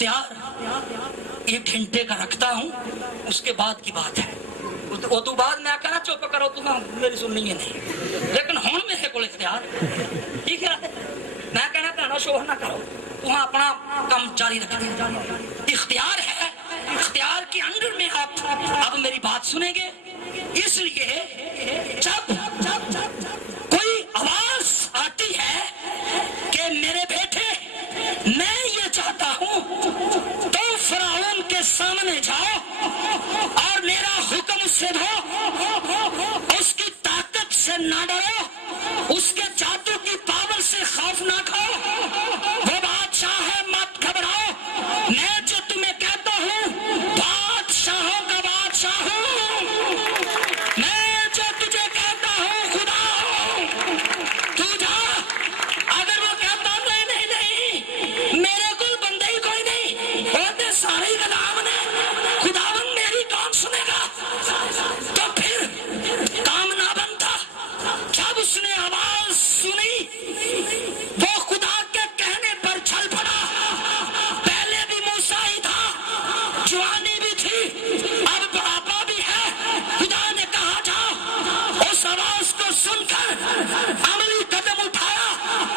اختیار 1 گھنٹے کا رکھتا ہوں، اس کے بعد کی بات ہے۔ وہ تو بعد میں کہنا چپ کرو، تو میری سننی ہے نہیں، لیکن ہوں میرے کو اختیار ٹھیک ہے، میں کہنا کہنا شوہر نہ کرو، تو اپنا کام جاری رکھنا اختیار ہے۔ اختیار کے اندر میں آپ اب میری بات سنیں گے، اس لیے جب کوئی آواز آتی ہے کہ میرے بیٹے میں یہ چاہتا ہوں، تو فرعون کے سامنے جاؤ اور میرا حکم سے دو، اس کی طاقت سے نہ ڈرو، اس کے جادو کی پاور سے خوف نہ کھاؤ، وہ بادشاہ ہے مت گھبراؤ، میں جو تمہیں کہتا ہوں بادشاہوں کا بادشاہ ہوں، میں جو تجھے کہتا ہوں خدا ہوں، تو جا۔ اگر وہ کہتا نہیں نہیں نہیں میرے کو بندے ہی کوئی نہیں، ہوتے سارے غلام نے، خداوند میری کون سنے گا، تو پھر کام نہ بنتا۔ جب اس نے آواز سنی وہ خدا کے کہنے پر چل پڑا، پہلے بھی موسیٰ ہی تھا، جوانی بھی تھی، اب بڑھاپا بھی ہے، خدا نے کہا جاؤ، اس آواز کو سن کر عملی قدم اٹھایا،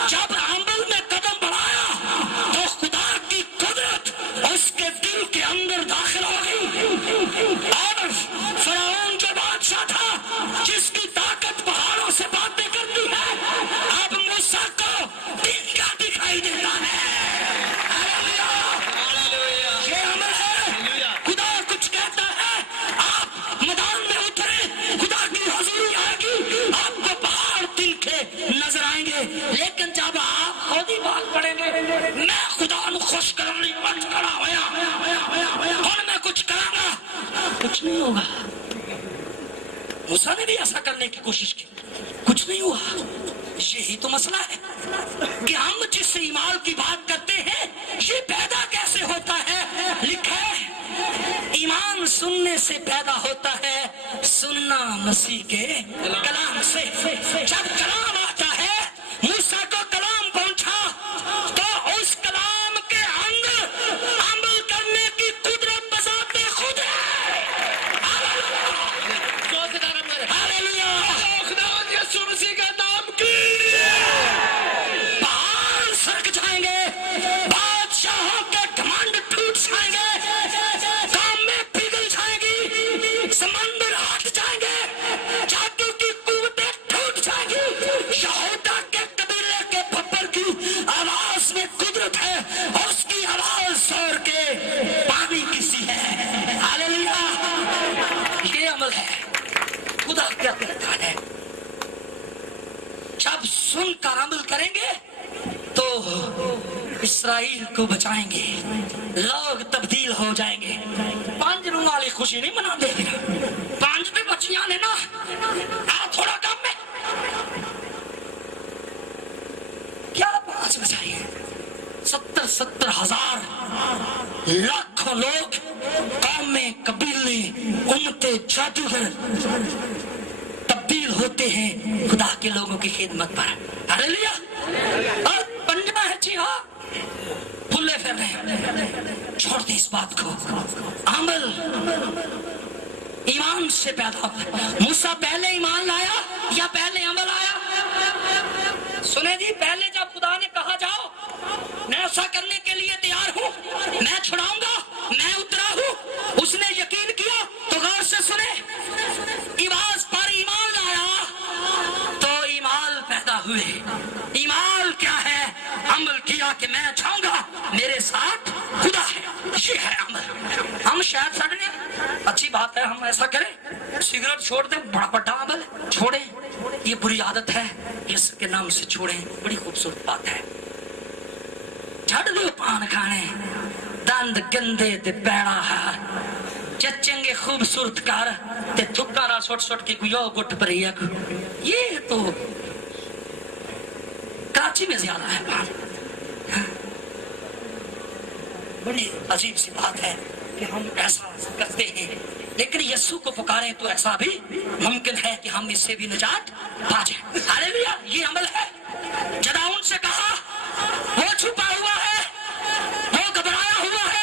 جب عمل میں قدم بڑھایا تو خدا کی قدرت اس کے دل کے اندر داخل ہو گئی، اور فرعون جو بادشاہ تھا جس کی طاقت پہاڑوں سے باتیں کرتی ہے، اب موسیٰ کو تنکا دکھائی دیتا ہے۔ یہ عمل ہے، خدا کچھ کہتا ہے، آپ میدان میں اترے، خدا کی حضوری آئے گی، آپ کو پہاڑ تنکے نظر آئیں گے، لیکن جب آپ خود ہی بات پڑیں گے میں خدا نو خوش کرنے مت کھڑا ہویا اور میں کچھ کراں گا، کچھ نہیں ہوگا۔ موسیٰ نے بھی ایسا کرنے کی کوشش کی، کچھ نہیں ہوا۔ یہی تو مسئلہ ہے کہ ہم جس ایمان کی بات کرتے ہیں یہ پیدا کیسے ہوتا ہے؟ لکھا ہے ایمان سننے سے پیدا ہوتا ہے، سننا مسیح کے کلام سے۔ جب کلام آتا ہے، موسیٰ کو کلام پہنچا تو اس کلام کے اندر عمل کرنے کی قدرت بذات خود ہے۔ پہاڑ سرک جائیں گے، بادشاہوں کے گھمنڈ ٹوٹ جائیں گے، قومیں پگھل جائیں گی، سمندر ہٹ جائیں گے، جادو کی قوتیں ٹوٹ جائیں گی۔ یہودا کے قبیلے کے بھپر کی آواز میں قدرت ہے، اس کی آواز زور کے پانی کسی ہے۔ ہاللیلویا، یہ عمل ہے، خدا کیا کہتا ہے۔ جب سن کر عمل کریں گے تو اسرائیل کو بچائیں گے، لوگ تبدیل ہو جائیں گے۔ 5 روح والی خوشی نہیں منا دے گا، 5 بھی بچیاں نے نا تھوڑا کم میں کیا 5 بچائیں، 70 ہزار لاکھوں لوگ، قومیں، قبیلے، امتیں، جادوگر تبدیل ہوتے ہیں خدا کے لوگوں کی خدمت پر۔ ہاللیلویا، اور بننا ہے، جی ہاں، بھولے پھر رہے ہیں، چھوڑ دیں اس بات کو۔ عمل ایمان سے پیدا ہوتا ہے۔ موسیٰ پہلے ایمان لایا یا پہلے عمل آیا؟ سنیں جی، پہلے جب خدا نے کہا جاؤ میں ایسا کرنے کے لیے تیار ہوں، میں چھڑاؤں گا، میں اترا ہوں، اس نے یقین کیا تو غور سے سنے، آواز پر ایمان لایا تو ایمان پیدا ہوئے۔ ایمان کیا ہے؟ عمل کیا کہ میں جاؤں گا، میرے ساتھ خدا ہے، یہ ہے عمل۔ ہم شاید سڑنے اچھی بات ہے، ہم ایسا کریں، سگریٹ چھوڑ دیں، بڑا بڑا عمل چھوڑیں، یہ بری عادت ہے، اس کے نام سے چھوڑیں، بڑی خوبصورت بات ہے۔ چھڑ دو پان کھانے، دند گندے تے پیڑا ہے، چچنگے خوبصورت کار تے تھکارا سوٹ سوٹ کے کوئی گٹ پر ہی ہے۔ یہ تو کراچی میں زیادہ ہے پان، بڑی عجیب سی بات ہے کہ ہم ایسا کرتے ہیں، لیکن یسوع کو پکاریں تو ایسا بھی ممکن ہے کہ ہم اس سے بھی نجات پا جائیں۔ ہاللیلویا، یہ عمل ہے۔ جداؤن سے کہا وہ چھپا ہوا ہے، وہ گھبرایا ہوا ہے،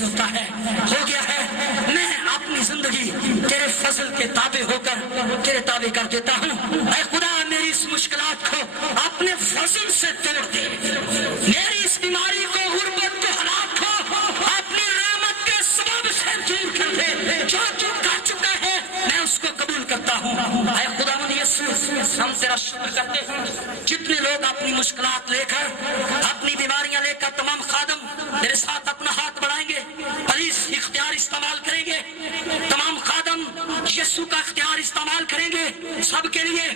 نہیں ہوتا ہے، ہو گیا ہے۔ میں اپنی زندگی تیرے فضل کے تابع ہو کر تیرے تابع کر دیتا ہوں۔ اے خدا میری اس مشکلات کو اپنے فضل سے توڑ دے، میری اس بیماری کو، غربت کو، ہلاک کو اپنی رحمت کے سبب سے دور کر دے۔ جو تو کر چکا ہے میں اس کو قبول کرتا ہوں۔ اے خداوند یسوع ہم تیرا شکر کرتے ہیں، جتنے لوگ اپنی مشکلات لے کر، اپنی بیماریاں لے کر، تمام خادم میرے ساتھ اپنا ہاتھ بڑھائیں گے، پلیز اختیار استعمال کریں گے، تمام خادم یسوع کا اختیار استعمال کریں گے سب کے لیے۔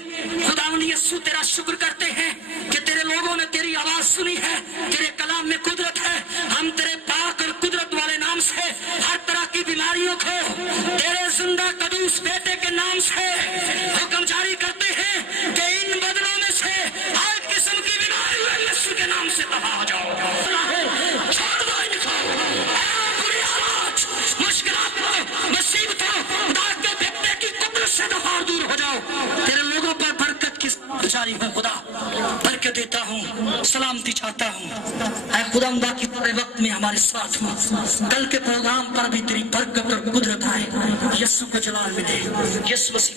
خداوند یسوع تیرا شکر کرتے ہیں کہ تیرے لوگوں نے تیری آواز سنی ہے، تیرے کلام میں قدرت ہے۔ ہم تیرے پاک اور قدرت والے نام سے ہر طرح کی بیماریوں کو تیرے زندہ قدوس بیٹے کے نام سے حکم جاری کرتے ہیں کہ ان بدنوں میں سے ہر قسم کی بیماری یسوع کے نام سے تباہ ہو جاؤ۔ چھوڑ دو ان کو، اے بری حالات، مشکلات کو، مصیبتوں، خدا کے بیٹے کی قدرت سے دفاع دور ہو جاؤ۔ تیرے لوگوں پر برکت کی جاری ہو خدا، برکت دیتا ہوں، سلامتی چاہتا ہوں۔ اے خدا باقی پورے وقت میں ہمارے ساتھ ہوں، کل کے پروگرام پر بھی تیری برکت اور قدرت آئے، یسوع کو جلال ملے، یسوع مسیح